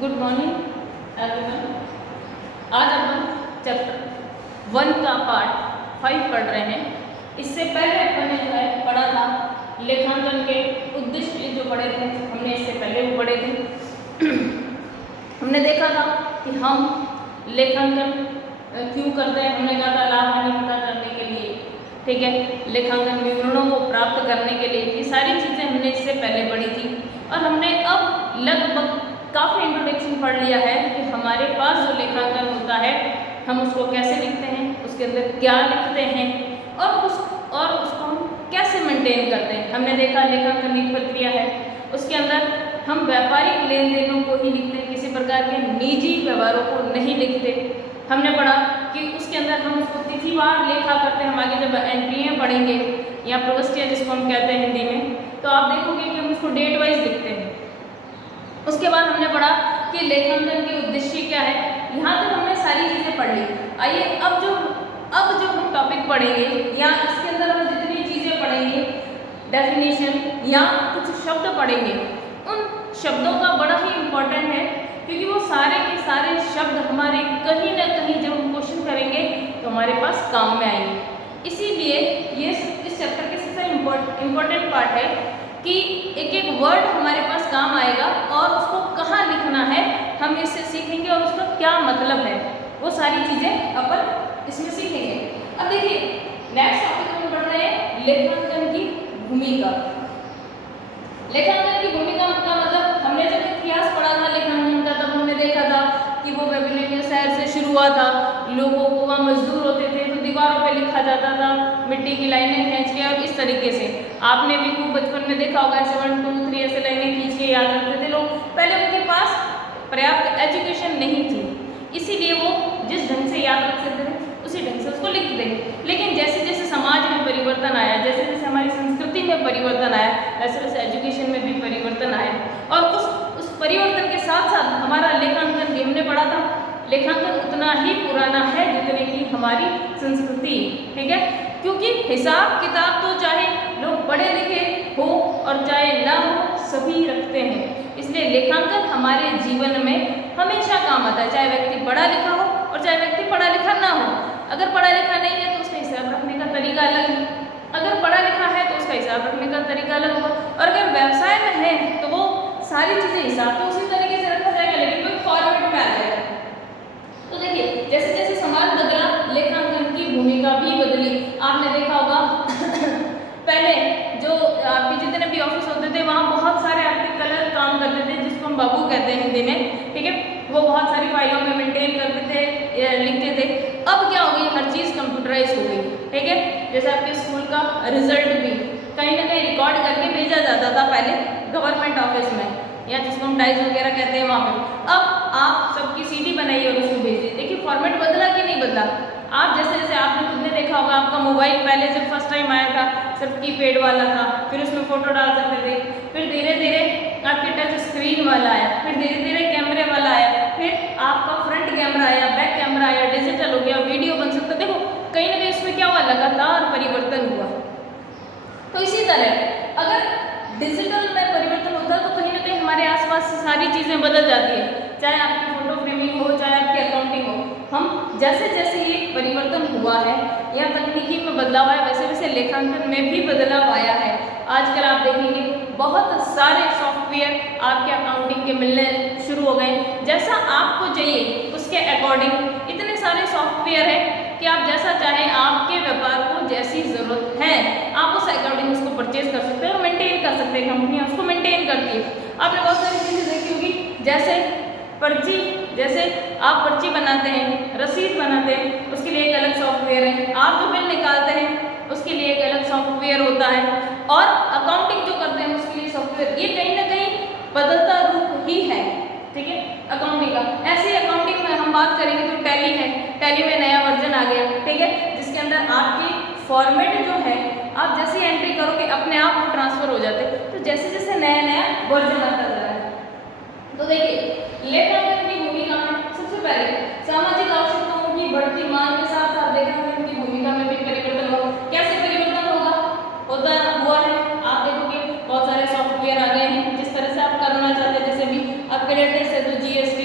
Good morning everyone. आज अपन chapter 1 का part 5 पढ़ रहे हैं। इससे पहले अपन ने जो है पढ़ा था लेखांकन के उद्देश्य जो पढ़े थे, हमने इससे पहले भी पढ़े थे। हमने देखा था कि हम लेखांकन क्यों करते हैं। हमने कहा था लाभ हानि पता करने के लिए, ठीक है, लेखांकन विवरणों को प्राप्त करने के लिए। ये सारी चीज़ें हमने इससे पहले पढ़ी थी और हमने अब लगभग काफ़ी इंट्रोडक्शन पढ़ लिया है कि हमारे पास जो लेखांकन होता है हम उसको कैसे लिखते हैं, उसके अंदर क्या लिखते हैं और उसको हम कैसे मेंटेन करते हैं। हमने देखा लेखांकन एक प्रक्रिया है, उसके अंदर हम व्यापारिक लेन देनों को ही लिखते हैं, किसी प्रकार के निजी व्यवहारों को नहीं लिखते। हमने पढ़ा कि उसके अंदर हम उसको तिथिवार लेखा करते हैं। हम आगे जब एंट्रियाँ पढ़ेंगे या प्रविष्टियाँ जिसको हम कहते हैं हिंदी में, तो आप देखोगे कि हम उसको डेट वाइज लिखते हैं। उसके बाद हमने पढ़ा कि लेखांकन के उद्देश्य क्या है। यहाँ तक हमने सारी चीज़ें पढ़ ली। आइए अब जो हम टॉपिक पढ़ेंगे या इसके अंदर हम जितनी चीज़ें पढ़ेंगे, डेफिनेशन या कुछ शब्द पढ़ेंगे, उन शब्दों का बड़ा ही इम्पोर्टेंट है क्योंकि वो सारे के सारे शब्द हमारे कहीं ना कहीं जब हम क्वेश्चन करेंगे तो हमारे पास काम में आएंगे। इसीलिए ये इस चैप्टर के सबसे इम्पोर्टेंट पार्ट है कि एक एक वर्ड हमारे पास काम आएगा और उसको कहाँ लिखना है हम इससे सीखेंगे और उसका क्या मतलब है, वो सारी चीज़ें अपन इसमें सीखेंगे। अब देखिए नेक्स्ट टॉपिक हम पढ़ रहे हैं लेखांकन की भूमिका। लेखांकन की भूमिका का मतलब हमने जब इतिहास पढ़ा था लेखांकन का तब हमने देखा था कि वो बेबीलोनियन शहर से शुरू हुआ था। लोगों को वहाँ मजदूर होते थे तो दीवारों पे लिखा जाता था मिट्टी की लाइनें खींच के, और इस तरीके से आपने भी खूब बचपन में देखा होगा, 1 2 3 ऐसे लाइनें खींच के याद रखते थे लोग। पहले उनके पास पर्याप्त एजुकेशन नहीं थी, इसीलिए वो जिस ढंग से याद रख सकते थे उसी ढंग से उसको लिख दें। लेकिन जैसे जैसे समाज में परिवर्तन आया, जैसे जैसे हमारी संस्कृति में परिवर्तन आया, वैसे वैसे एजुकेशन में भी परिवर्तन आया और उस परिवर्तन के साथ साथ हमारा लेखांकन भी हमने पढ़ा था। लेखांकन उतना ही पुराना है जितने की हमारी संस्कृति, ठीक है, क्योंकि हिसाब किताब तो चाहे लोग पढ़े लिखे हो और चाहे ना हो सभी रखते हैं। इसलिए लेखांकन हमारे जीवन में हमेशा काम आता है, चाहे व्यक्ति पढ़ा लिखा हो और चाहे व्यक्ति पढ़ा लिखा ना हो। अगर पढ़ा लिखा नहीं है तो उसका हिसाब रखने का तरीका अलग है, अगर पढ़ा लिखा है तो उसका हिसाब रखने का तरीका अलग होगा, और अगर व्यवसाय में है तो वो सारी चीज़ें हिसाब तो उसी तरीके से रखा जाएगा लेकिन कोई फॉर्मेट में आ जाएगा। तो देखिए जैसे जैसे समाज बदला लेखांकन की भूमिका भी बदली। आपने देखा होगा पहले जो आपके जितने भी ऑफिस होते थे वहाँ बहुत सारे आपके कलर काम करते थे जिसको हम बाबू कहते हैं हिंदी में, ठीक है, वो बहुत सारी फाइलों में मेंटेन करते थे, लिखते थे। अब क्या हो गई, हर चीज़ कंप्यूटराइज हो गई, ठीक है। जैसे आपके स्कूल का रिजल्ट भी कहीं ना कहीं रिकॉर्ड करके भेजा जाता था पहले गवर्नमेंट ऑफिस में या जिसको हम डाइस वगैरह कहते हैं वहाँ पे। अब आप सबकी सीडी बनाइए और उसको भेजिए। देखिए फॉर्मेट बदला कि नहीं बदला। आप जैसे जैसे आपने खुद ने देखा होगा, आपका मोबाइल पहले जब फर्स्ट टाइम आया था सिर्फ कीपैड वाला था, फिर उसमें फ़ोटो डाल सकते थे, फिर धीरे धीरे आपके टच स्क्रीन वाला आया, फिर धीरे धीरे कैमरे वाला आया, फिर आपका फ्रंट कैमरा आया, बैक कैमरा आया, डिजिटल हो गया, वीडियो बन सकता। देखो कहीं ना कहीं उसमें क्या हुआ, लगातार परिवर्तन हुआ। तो इसी तरह अगर डिजिटल में परिवर्तन होता है तो कहीं ना कहीं हमारे आसपास से सारी चीज़ें बदल जाती है, चाहे आपकी फ़ोटो फ्रेमिंग हो चाहे आपकी अकाउंटिंग हो। हम जैसे जैसे ये परिवर्तन हुआ है या तकनीकी में बदलाव आया वैसे वैसे लेखांकन में भी बदलाव आया है। आजकल आप देखेंगे बहुत सारे सॉफ्टवेयर आपके अकाउंटिंग के मिलने शुरू हो गए। जैसा आपको चाहिए उसके अकॉर्डिंग इतने सारे सॉफ्टवेयर है कि आप जैसा चाहें, आपके व्यापार को जैसी ज़रूरत है आप उस अकॉर्डिंग उसको परचेज कर सकते हैं और मेंटेन कर सकते हैं। कंपनियाँ उसको मेंटेन करती है। आपने बहुत सारी चीज़ें देखी होगी, जैसे पर्ची, जैसे आप पर्ची बनाते हैं, रसीद बनाते हैं, उसके लिए एक अलग सॉफ्टवेयर है। आप जो बिल निकालते हैं उसके लिए एक अलग सॉफ्टवेयर होता है, और अकाउंटिंग जो करते हैं उसके लिए सॉफ्टवेयर। ये कहीं ना कहीं बदलता रूप ही है, ठीक है, अकाउंटिंग का। ऐसे अकाउंटिंग में हम बात करेंगे तो टैली है, टैली में नया वर्जन आ गया, ठीक है, जिसके अंदर आपकी फॉर्मेट जो है आप जैसे एंट्री करोगे अपने आप वो ट्रांसफर हो जाते हैं। तो जैसे जैसे नया नया वर्जन आता जा रहा है। तो देखिए लेखांकन की भूमिका में सबसे पहले सामाजिक आवश्यकताओं की बढ़ती मांग के साथ साथ लेखांकन की भूमिका में भी परिवर्तन होगा। कैसे परिवर्तन हुआ है, आप देखोगे बहुत सारे सॉफ्टवेयर आ गए हैं जिस तरह से आप करना चाहते हैं। जैसे भी आपके लेटेस्ट है तो जीएसटी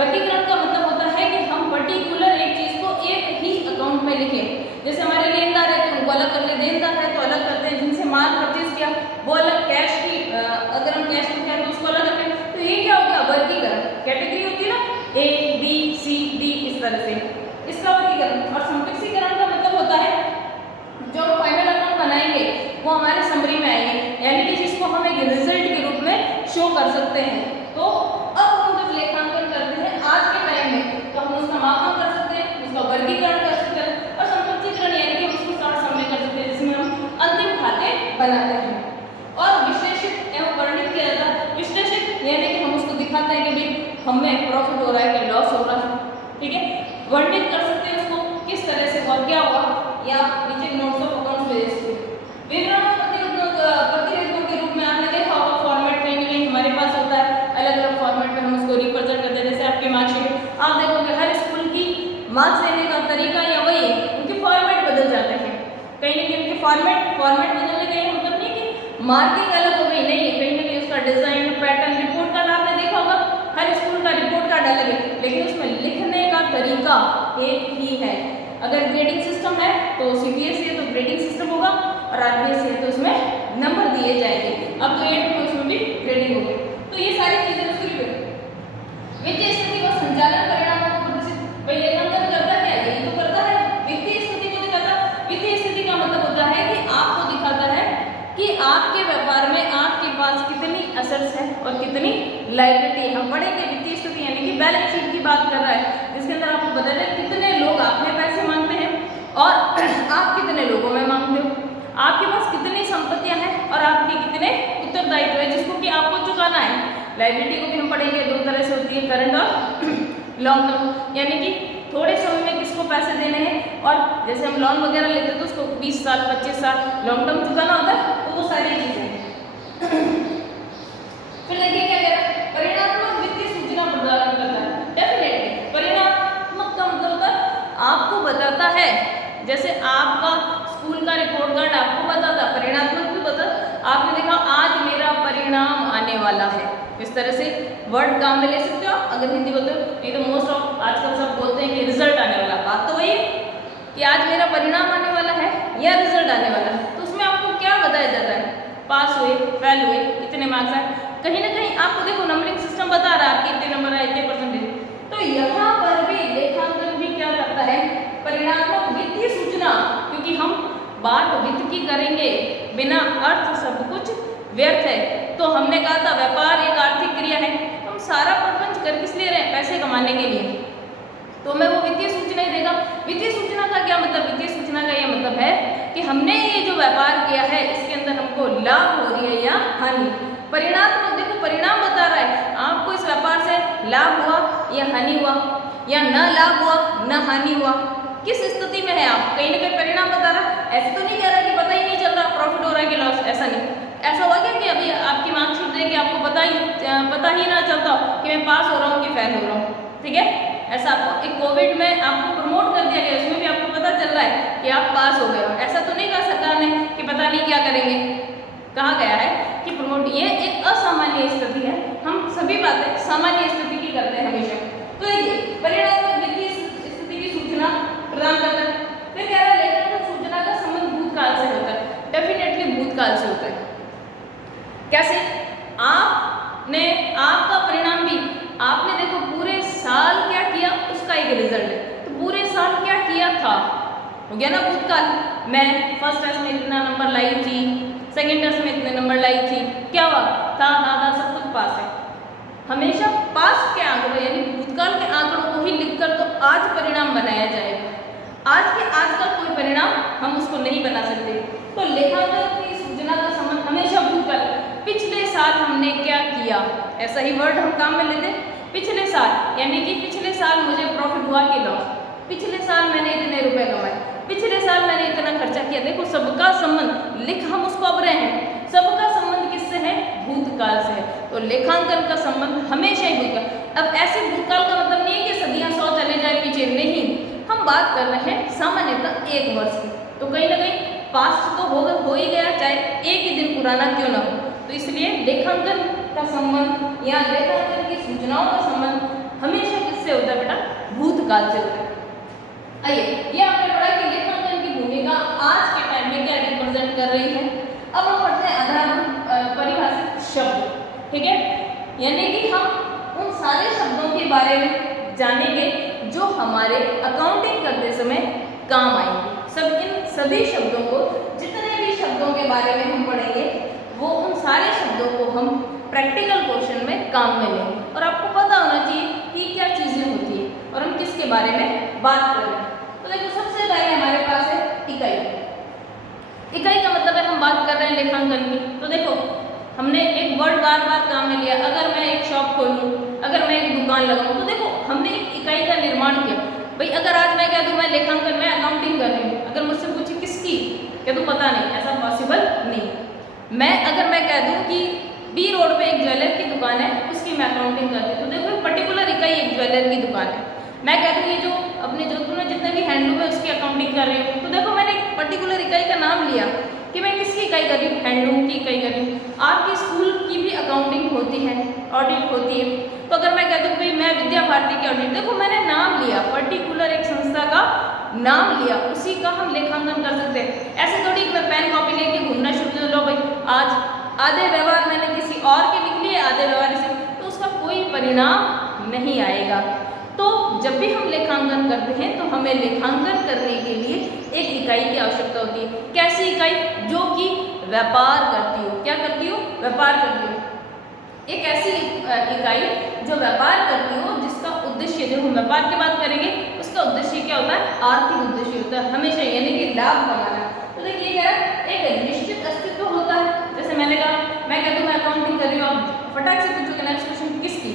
वर्गीकरण का मतलब होता है कि हम पर्टिकुलर एक चीज को एक ही अकाउंट में लिखें। जैसे हमारे लेनदार है तो उनको अलग कर ले, देनदार है तो अलग करते हैं, जिनसे माल परचेज किया वो अलग, कैश की अगर हम कैश में किया तो उसको अलग करते हैं। तो ये क्या हो गया, वर्गीकरण। कैटेगरी होती है ना, A B C D, इस तरह से इसका वर्गीकरण। और संक्षिप्तीकरण का मतलब होता है जो फाइनल अकाउंट बनाएंगे वो हमारे समरी में आएंगे, यानी कि जिसको हम एक रिजल्ट के रूप में शो कर सकते हैं। तो अब हम जब लेखांकन करते हैं आज के टाइम में तो हम उसका मापन कर सकते हैं, उसका वर्गीकरण कर सकते हैं और संक्षिप्तीकरण यानी कि उसको शॉर्ट समरी कर सकते हैं, जिसमें हम अंतिम खाते बनाते हैं। और विश्लेषित एवं वर्णित किया जाता है। विश्लेषित यानी कि हम उसको दिखाते हैं कि भाई हमें प्रॉफिट हो रहा है कि लॉस हो रहा है, ठीक है। वर्णित कर सकते हैं उसको किस तरह से और क्या हुआ, या नीचे नोट्स ऑफ अकाउंट्स भेज सकते हैं। विवरण प्रतिवेदनों के रूप में आपने देखा होगा फॉर्मेट कहीं ना कहीं हमारे पास होता है, अलग अलग फॉर्मेट में हम उसको रिप्रेजेंट करते हैं। जैसे आपकी मार्कशीट आप देखोगे हर स्कूल की मार्क्स लेने का तरीका या वही उनके फॉर्मेट बदल जाते हैं, कहीं ना कहीं उनके फॉर्मेट बदलने का ये मतलब नहीं कि मार्किंग अलग हो गई, नहीं, कहीं ना कहीं उसका डिजाइन पैटर्न, रिपोर्ट कार्ड आपने देखा होगा हर स्कूल का रिपोर्ट कार्ड अलग है, लेकिन उसमें लिखने का तरीका एक ही है। अगर ग्रेडिंग सिस्टम है तो CBSE है तो ग्रेडिंग सिस्टम होगा, और RBSE है तो उसमें नंबर दिए जाएंगे। अब तो 8 में उसमें भी ग्रेडिंग होगी। तो ये सारी चीजें उसकी वित्तीय स्थिति व संचालन परिणामों को प्रदर्शित, भाई लेखांकन करता है, यही तो करता है, वित्तीय स्थिति को दिखाता। वित्तीय स्थिति का मतलब होता है कि आपको दिखाता है कि आपके व्यापार में आपके पास कितनी असेट्स है और कितनी लायबिलिटी है। हम पढ़ेंगे वित्तीय स्थिति यानी कि बैलेंस शीट की बात कर रहा है, जिसके अंदर आपको बता दें कितने लोग आपने पैसे मांगते हैं और आप कितने लोगों में मांगते हो, आपके पास कितनी संपत्तियां हैं और आपके कितने उत्तरदायित्व है जिसको कि आपको चुकाना है। लायबिलिटी को भी हम पढ़ेंगे, दो तरह से होती है, करंट और लॉन्ग टर्म, यानी कि थोड़े समय में किसको पैसे देने हैं, और जैसे हम लोन वगैरह लेते हैं तो उसको 20 साल 25 साल लॉन्ग टर्म चुकाना होता है। तो वो सारी चीजें फिर देखिए क्या कह रहा है, परिणात्मक वित्तीय सूचना प्रदान करता है। डेफिनेटली परिणात्मक का मतलब होता है आपको बताता है, जैसे आपका स्कूल का रिपोर्ट कार्ड आपको बताता, परिणात्मक भी बता, आपने देखा आज मेरा परिणाम आने वाला है, इस तरह से वर्ड काम में ले सकते हो अगर हिंदी बोलते हो, नहीं तो मोस्ट ऑफ आजकल सब बोलते हैं कि रिजल्ट आने वाला। बात तो वही है कि आज मेरा परिणाम आने वाला है या रिजल्ट आने वाला है। तो उसमें आपको क्या बताया जाता है, पास हुए, फेल हुए, इतने मार्क्स आए, कहीं ना कहीं आपको देखो नंबरिंग सिस्टम बता रहा है आपके इतने नंबर आए, इतने परसेंटेज। तो यहाँ पर भी लेखांकन भी क्या करता है, परिणात्मक वित्तीय सूचना, क्योंकि हम बात वित्त की करेंगे, बिना अर्थ सब कुछ व्यर्थ है। तो हमने कहा था व्यापार एक आर्थिक क्रिया है, हम सारा प्रपंच कर किस लिए रहे हैं, पैसे कमाने के लिए, तो मैं वो वित्तीय सूचना ही देगा। वित्तीय सूचना का क्या मतलब, वित्तीय सूचना का यह मतलब है कि हमने ये जो व्यापार किया है इसके अंदर हमको लाभ हो रही है या हानि। परिणात्मक देखो परिणाम बता रहा है आपको इस व्यापार से लाभ हुआ या हानि हुआ, या न लाभ हुआ न हानि हुआ, किस स्थिति में है आप, कहीं ना कहीं परिणाम बता रहा है। ऐसे तो नहीं कह रहा कि पता ही नहीं चल रहा प्रॉफिट हो रहा है कि लॉस, ऐसा नहीं। ऐसा हुआ क्या कि अभी आपकी मार्कशीट देख के आपको पता ही ना चलता कि मैं पास हो रहा हूँ कि फेल हो रहा हूँ, ठीक है। ऐसा आपको एक कोविड में आपको प्रमोट कर दिया गया, उसमें भी आपको पता चल रहा है कि आप पास हो गए हो। ऐसा तो नहीं कहा सरकार ने कि पता नहीं क्या करेंगे, कहा गया है कि प्रमोट, ये एक असामान्य स्थिति है, हम सभी बातें सामान्य स्थिति की करते हैं हमेशा। तो ये परिणाम वित्तीय स्थिति की सूचना प्रदान करता है। फिर कह रहा है लेखांकन सूचना का संबंध भूतकाल से होता है, डेफिनेटली भूतकाल से होता है। कैसे, आपने आपका परिणाम भी आपने देखो पूरे साल क्या किया उसका एक रिजल्ट है, तो पूरे साल क्या किया था हो गया ना भूतकाल। मैं फर्स्ट टेस्ट में इतना नंबर लाई थी, सेकेंड टेस्ट में इतने नंबर लाई थी, क्या हुआ था सब कुछ पास है। हमेशा पास के आंकड़ों यानी भूतकाल के आंकड़ों को ही लिखकर तो आज परिणाम बनाया जाएगा। आज का कोई परिणाम हम उसको नहीं बना सकते। तो लेखांकन की सूचना का संबंध हमेशा भूतकाल, पिछले साल हमने क्या किया, ऐसा ही वर्ड हम काम में लेते हैं। पिछले साल यानी कि पिछले साल मुझे प्रॉफिट हुआ कि लॉस, पिछले साल मैंने इतने रुपए कमाए, पिछले साल मैंने इतना खर्चा किया। देखो सबका संबंध लिख हम उसको अब रहे हैं, सबका संबंध किससे है, भूतकाल से है। तो लेखांकन का संबंध हमेशा ही भूतकाल। अब ऐसे भूतकाल का मतलब नहीं है कि सदियां 100 चले जाए पीछे, नहीं, हम बात कर रहे हैं सामान्यतः 1 वर्ष की। तो कहीं ना कहीं पास्ट तो हो ही गया, चाहे एक ही दिन पुराना क्यों ना हो। तो इसलिए लेखांकन का संबंध या लेखांकन की सूचनाओं का संबंध हमेशा होता है बेटा, भूतकाल से होता है। आइए, ये आपने पढ़ा कि लेखांकन की भूमिका आज के टाइम में क्या रिप्रेजेंट कर रही है। अब हम पढ़ते हैं आधारभूत परिभाषित शब्द, ठीक है, यानी कि हम उन सारे शब्दों के बारे में जानेंगे जो हमारे अकाउंटिंग करते समय काम आएंगे। सभी शब्दों को, जितने भी शब्दों के बारे में हम पढ़ेंगे वो उन सारे शब्दों को हम प्रैक्टिकल क्वेश्चन में काम में लेंगे। और आपको पता होना चाहिए कि क्या चीज़ें होती है और हम किसके बारे में बात कर रहे हैं। तो देखो, सबसे पहले हमारे पास है इकाई। इकाई का मतलब है हम बात कर रहे हैं लेखांकन की। तो देखो, हमने एक वर्ड बार बार काम में लिया। अगर मैं एक शॉप खोलूँ, अगर मैं एक दुकान लगाऊँ, तो देखो हमने एक इकाई का निर्माण किया। भाई अगर आज मैं कह दूँ मैं लेखांकन में अकाउंटिंग कर रही हूँ, अगर मुझसे पूछे किसकी, कह दूँ पता नहीं, ऐसा पॉसिबल नहीं। अगर मैं कह दूँ कि बी रोड पे एक ज्वेलर की दुकान है, उसकी मैं अकाउंटिंग करती हूँ, तो देखो एक पर्टिकुलर इकाई एक ज्वेलर की दुकान है। मैं कहती हूँ ये जो अपने जोधपुर में जितने भी हैंडलूम है उसकी अकाउंटिंग कर रही हूँ, तो देखो मैंने एक पर्टिकुलर इकाई का नाम लिया कि मैं किसकी इकाई कर रही हूँ, हैंडलूम की इकाई कर रही हूँ। आपकी स्कूल की भी अकाउंटिंग होती है, ऑडिट होती है। तो अगर मैं कहती हूँ भाई मैं विद्या भारती की ऑडिट, देखो मैंने नाम लिया, पर्टिकुलर एक संस्था का नाम लिया, उसी का हम लेखांकन कर सकते हैं। ऐसे थोड़ी मैं पेन कॉपी लेके घूमना शुरू कर लो, भाई आज आधे व्यवहार मैंने किसी और के लिख लिए, आधे व्यवहार से, तो उसका कोई परिणाम नहीं आएगा। तो जब भी हम लेखांकन करते हैं तो हमें लेखांकन करने के लिए एक इकाई की आवश्यकता होती है। कैसी इकाई? जो कि व्यापार करती हो। क्या करती हो? व्यापार करती हो। एक ऐसी इकाई जो व्यापार करती हो, जिसका उद्देश्य, जब हम व्यापार की बात करेंगे उसका उद्देश्य क्या होता है? आर्थिक उद्देश्य होता है हमेशा, यानी कि लाभ कमाना। तो देखिए क्या है, एक निश्चित अस्तित्व होता है। जैसे मैंने कहा, मैं कहता हूँ मैं अकाउंटिंग कर रही हूँ, आप फटाक से पूछोगे नेक्स्ट क्वेश्चन किसकी,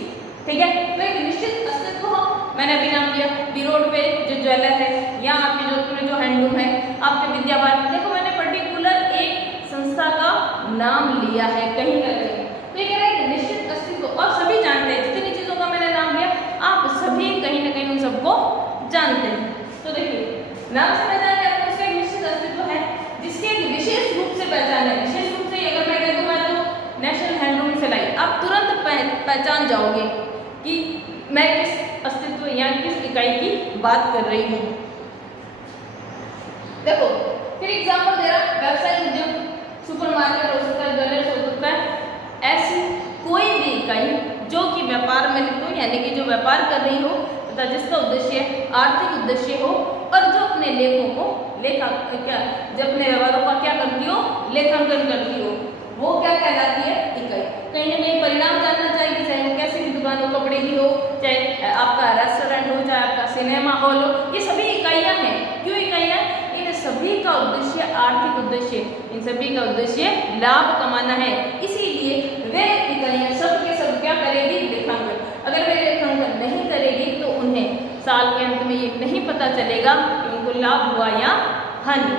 ठीक है, तो एक निश्चित अस्तित्व हो। मैंने अभी नाम लिया बी रोड पे जो ज्वेलर है, या आपके जोधपुर में जो हैंडलूम है, आपके विद्या भारती, देखो मैंने पर्टिकुलर एक संस्था का नाम लिया है कहीं ना कहीं। तो ये कह रहा है निश्चित अस्तित्व, और सभी जानते हैं, जितनी चीजों का मैंने नाम लिया आप सभी कहीं ना कहीं उन सबको जानते हैं। तो देखिए नाम से पहचान है, आपको उसका एक निश्चित अस्तित्व है जिसके एक विशेष रूप से पहचान है। विशेष रूप से अगर मैं कह दूं मैं तो नेशनल हैंडलूम सिलाई, आप तुरंत पहचान जाओगे कि मैं किस अस्तित्व या किस इकाई की बात कर रही हूँ। देखो फिर एग्जाम्पल दे रहा, व्यवसायिक उद्योग, सुपरमार्केट हो सकता है, ज्वेलर्स हो सकता है, ऐसी कोई भी इकाई जो कि व्यापार में लिखो, यानी कि जो व्यापार कर रही हो तथा जिसका उद्देश्य आर्थिक उद्देश्य हो, और जो अपने लेखों को जो अपने व्यवहारों का क्या करती हो? लेखांकन करती हो, वो क्या कहलाती है? इकाई। कहीं ना कहीं परिणाम जानना चाहिए, चाहे वो कैसी भी दुकान हो, कपड़े की हो, चाहे आपका रेस्टोरेंट हो, चाहे आपका सिनेमा हॉल हो, ये सभी इकाइयाँ हैं। क्यों इकाइयाँ? इन सभी का उद्देश्य आर्थिक उद्देश्य, इन सभी का उद्देश्य लाभ कमाना है। इसीलिए वे इकाइयाँ सब के सब क्या करेगी? लेखांकन। अगर वे लेखांकन नहीं करेगी तो उन्हें साल के अंत में ये नहीं पता चलेगा कि उनको लाभ हुआ या हानि।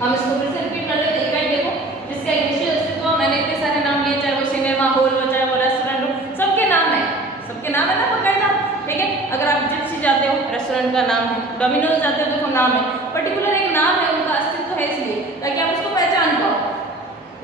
हम इसको फिर से रिपीट कर लेते हैं। इकाई देखो जिसका एक निश्चित अस्तित्व, मैंने इतने सारे नाम लिए, चाहे वो सिनेमा हॉल हो, चाहे वो रेस्टोरेंट हो, सबके नाम है, सबके नाम है ना बकायदा, ठीक है। अगर आप जिप्सी जाते हो, रेस्टोरेंट का नाम है, डोमिनोज जाते हो, देखो नाम है, पर्टिकुलर एक नाम है, उनका अस्तित्व है, इसलिए ताकि आप उसको पहचान पाओ।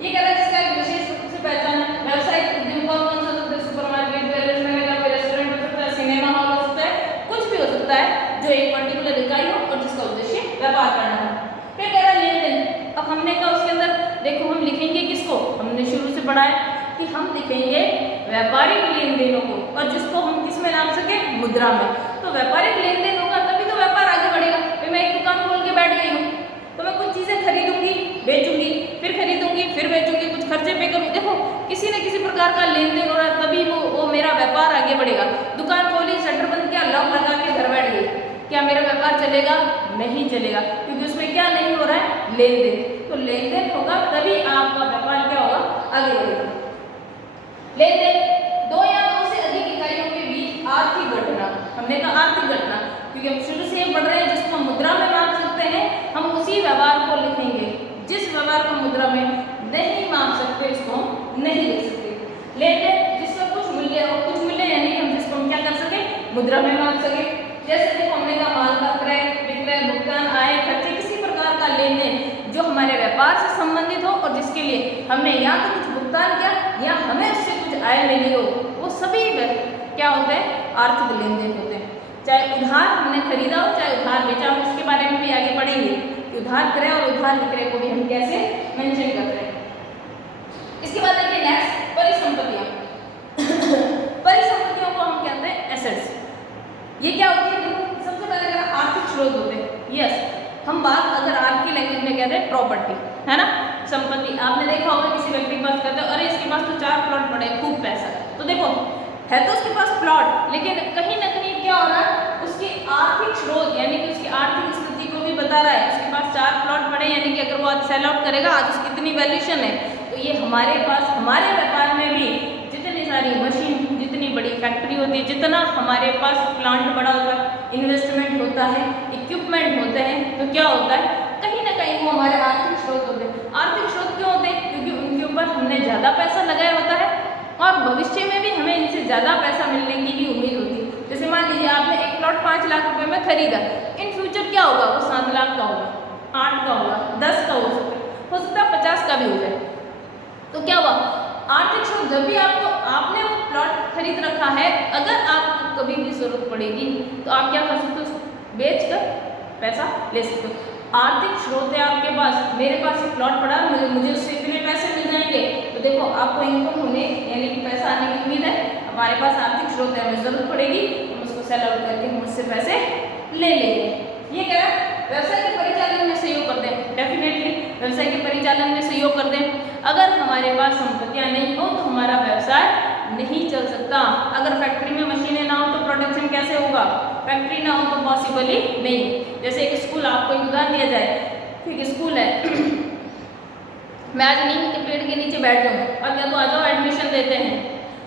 ये कह रहा है जिसका एक विशेष रूप से पहचान है। व्यवसायिक उद्योग कौन सा होता है? सुपरमार्केट, ज्वेलर्स, मैंने कहा रेस्टोरेंट हो सकता है, सिनेमा हॉल हो सकता है, कुछ भी हो सकता है जो एक पर्टिकुलर इकाई हो और जिसका उद्देश्य व्यापार करना हो। फिर कह रहा लेन देन। अब हमने कहा उसके अंदर देखो हम लिखेंगे किसको? हमने शुरू से पढ़ा है कि हम लिखेंगे व्यापारिक लेन देनों को, और जिसको हम किस में नाप सके? मुद्रा में। तो व्यापारिक लेन देन होगा तभी तो व्यापार आगे बढ़ेगा। भाई मैं एक दुकान खोल के बैठ गई हूँ, तो मैं कुछ चीजें खरीदूंगी, बेचूंगी, फिर खरीदूंगी, फिर बेचूंगी, कुछ खर्चे पे करूँ, देखो किसी न किसी प्रकार का लेन देन हो रहा है, तभी वो मेरा व्यापार आगे बढ़ेगा। दुकान खोली, शटर बंद किया, लॉक लगा के घर बैठ गई, क्या मेरा व्यापार चलेगा? नहीं चलेगा, क्योंकि उसमें क्या नहीं हो रहा है? लेन देन। तो लेन देन होगा तभी आपका व्यापार क्या होगा? आगे बढ़ेगा। लेन देन दो या दो से अधिक इकाइयों के बीच आर्थिक घटना, हमने कहा आर्थिक घटना क्योंकि हम शुरू से ये पढ़ रहे हैं, जिसको मुद्रा में माप सकते हैं हम उसी व्यवहार को लिखेंगे। जिस व्यवहार को मुद्रा में नहीं माप सकते उसको हम नहीं लिख सकते। लेन देन जिसका कुछ मूल्य हो, कुछ मूल्य यानी हम जिसको हम क्या कर सके? मुद्रा में माप सके। जैसे देखो हमने कहा माल का क्रय विक्रय, भुगतान, आय, खर्चे, किसी प्रकार का लेन देन जो हमारे व्यापार से संबंधित हो और जिसके लिए हमने या तो कुछ भुगतान किया या हमें उससे कुछ आय मिली हो, वो सभी क्या होते हैं, आर्थिक लेन देन होते हैं। चाहे उधार हमने खरीदा हो चाहे उधार बेचा हो, उसके बारे में भी आगे पढ़ेंगे कि उधार क्रय और उधार विक्रय को भी हम कैसे मेंशन करते हैं। इसके बाद देखिए नेक्स्ट परिसंपत्तियां। परिसंपत्तियों को हम कहते हैं एसेट्स। ये क्या होती है, सबसे पहले अगर आर्थिक स्रोत होते हैं, यस हम बात अगर आपकी लैंग्वेज में कहते हैं प्रॉपर्टी, है ना, संपत्ति। आपने देखा होगा किसी व्यक्ति के पास कहते हैं अरे इसके पास तो 4 प्लॉट पड़े, खूब पैसा। तो देखो है तो उसके पास प्लॉट, लेकिन कहीं ना कहीं क्या हो रहा है, उसकी आर्थिक स्रोत यानी कि उसकी आर्थिक स्थिति को भी बता रहा है। उसके पास 4 प्लॉट पड़े, यानी कि अगर वो आज सेल आउट करेगा, आज उसकी इतनी वैल्यूएशन है। तो ये हमारे पास हमारे व्यापार में भी जितनी सारी मशीन, जितनी बड़ी फैक्ट्री होती है, जितना हमारे पास प्लांट बड़ा होता है, इन्वेस्टमेंट होता है, इक्विपमेंट होते हैं, तो क्या होता है, कहीं ना कहीं वो हमारे आर्थिक स्रोत होते हैं। आर्थिक स्रोत क्यों होते हैं, क्योंकि उनके ऊपर हमने ज़्यादा पैसा लगाया होता है और भविष्य में भी हमें इनसे ज़्यादा पैसा मिलने की भी उम्मीद होती है। जैसे मान लीजिए आपने एक प्लॉट 5 लाख रुपए में खरीदा, इन फ्यूचर क्या होगा, वो 7 लाख का होगा, 8 का होगा, 10 का हो सकता है 50 का भी हो जाए। तो क्या हुआ, आर्थिक स्रोत जब भी आपने वो प्लॉट खरीद रखा है, अगर आपको कभी भी जरूरत पड़ेगी तो आप क्या कर सकते हो, बेच कर पैसा ले सकते हो। आर्थिक स्रोत है आपके पास, मेरे पास एक प्लॉट पड़ा, मुझे उससे इतने पैसे मिल जाएंगे, तो देखो आपको इनकम होने यानी कि पैसा आने की उम्मीद है। हमारे पास आर्थिक स्रोत है, हमें जरूरत पड़ेगी, हम उसको सेल आउट करके हम उससे पैसे ले लेंगे। ये क्या है, व्यवसाय के परिचालन में सहयोग करते हैं, डेफिनेटली व्यवसाय के परिचालन में सहयोग करते हैं। अगर हमारे पास संपत्तियां नहीं हो तो हमारा व्यवसाय नहीं चल सकता। अगर फैक्ट्री में मशीनें ना हो तो प्रोडक्शन कैसे होगा, फैक्ट्री ना हो तो पॉसिबल ही नहीं। जैसे एक स्कूल, आपको एक उदाहरण दिया जाए, ठीक स्कूल है, मैं आज नीम के पेड़ के नीचे बैठ जाऊँ और क्या तो आ जाओ एडमिशन देते हैं,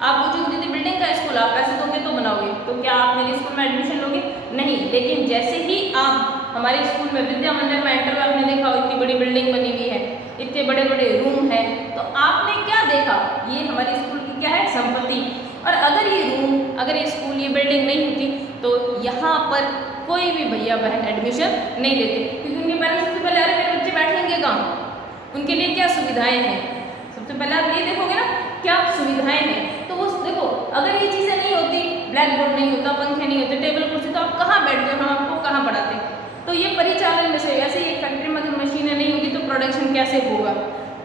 आप पूछोगे दीदी बिल्डिंग का स्कूल, आप पैसे दोगे तो बनाओगे, तो क्या आप मेरे स्कूल में एडमिशन लोगे, नहीं। लेकिन जैसे ही आप हमारे स्कूल में विद्या मंदिर में एंटर हुए, आपने देखा हो इतनी बड़ी बिल्डिंग बनी हुई है, इतने बड़े बड़े रूम हैं, तो आपने क्या देखा, ये हमारे स्कूल की क्या है, संपत्ति। और अगर ये रूम, अगर ये स्कूल, ये बिल्डिंग नहीं होती तो यहाँ पर कोई भी भैया बहन एडमिशन नहीं लेते, क्योंकि उनके पेरेंट्स सबसे पहले अरे मेरे बच्चे बैठेंगे कहाँ, उनके लिए क्या सुविधाएं हैं, सबसे पहले आप ये देखोगे ना क्या सुविधाएं हैं। तो वो देखो अगर ये चीज़ें नहीं होती, ब्लैक बोर्ड नहीं होता, पंखे नहीं होते, टेबल कुर्सी, तो आप कहाँ बैठते, हम आपको कहाँ पढ़ाते। तो ये परिचालन में से, ऐसे ही एक फैक्ट्री में अगर मशीनें नहीं होगी तो प्रोडक्शन कैसे होगा,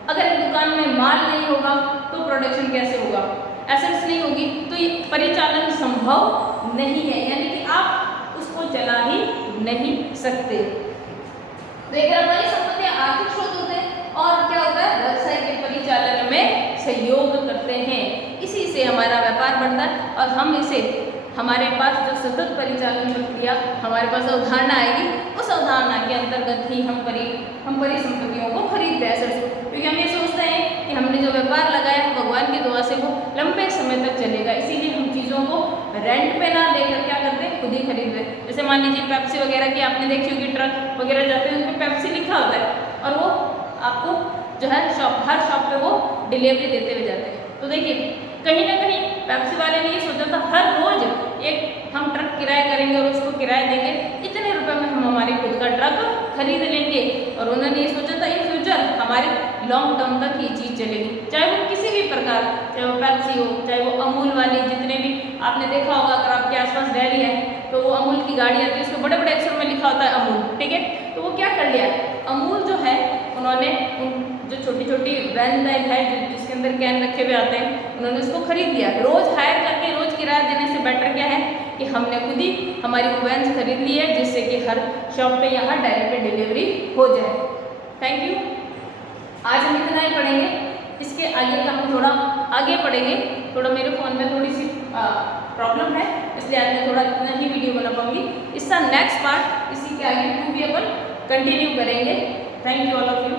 अगर एक दुकान में माल नहीं होगा तो प्रोडक्शन कैसे होगा, एसेट्स नहीं होगी तो ये परिचालन संभव नहीं है, यानी कि आप उसको चला ही नहीं सकते। तो एक परिसंपत्तियां आर्थिक स्रोत होते हैं और क्या होता है, व्यवसाय के परिचालन में सहयोग करते हैं, इसी से हमारा व्यापार बढ़ता है। और हम इसे, हमारे पास जो सतत परिचालन प्रक्रिया, हमारे पास अवधारणा आएगी, उस अवधारणा के अंतर्गत ही हम परिसंपत्तियों को खरीदते हैं सर, क्योंकि हम ये सोचते हैं कि हमने जो व्यापार लगाया है भगवान की दुआ से वो लंबे समय तक चलेगा, इसीलिए हम चीज़ों को रेंट पे ना लेकर क्या करते हैं, खुद ही खरीद रहे। जैसे मान लीजिए पेप्सी वगैरह की आपने देखी होगी, ट्रक वगैरह जाते हैं उनमें पेप्सी लिखा होता है और वो आपको जो है हर शॉप पे वो डिलीवरी देते हुए जाते हैं। तो देखिए कहीं ना कहीं पेप्सी वाले ने ये सोचा था हर रोज एक हम ट्रक किराया करेंगे और उसको किराया देंगे, इतने रुपए में हम हमारे खुद का ट्रक खरीद लेंगे। और उन्होंने ये सोचा था इन फ्यूचर हमारे लॉन्ग टर्म तक ये चीज़ चलेगी, चाहे वो किसी भी प्रकार, चाहे वो पेप्सी हो, चाहे वो अमूल वाली, जितने भी आपने देखा होगा अगर आपके आसपास डेयरी है तो वो अमूल की गाड़ी आती है, उसमें बड़े बड़े अक्षर में लिखा होता है अमूल, ठीक है। तो वो क्या कर लिया, अमूल जो है उन्होंने जो छोटी छोटी वैन टाइप है जिसके अंदर कैन रखे हुए आते हैं, उन्होंने उसको खरीद लिया। रोज हायर करके रोज किराया देने से बेटर क्या है कि हमने खुद ही हमारी वो वैन खरीद ली है, जिससे कि हर शॉप पे यहाँ डायरेक्ट डिलीवरी हो जाए। Thank you. आज हम इतना ही पढ़ेंगे, इसके आगे का हम थोड़ा आगे पढ़ेंगे। थोड़ा मेरे फ़ोन में थोड़ी सी प्रॉब्लम है, इसलिए आज मैं थोड़ा इतना ही वीडियो बना पाऊँगी। इसका नेक्स्ट पार्ट इसी के आगे 2 भी अपन कंटिन्यू करेंगे। Thank you all of you.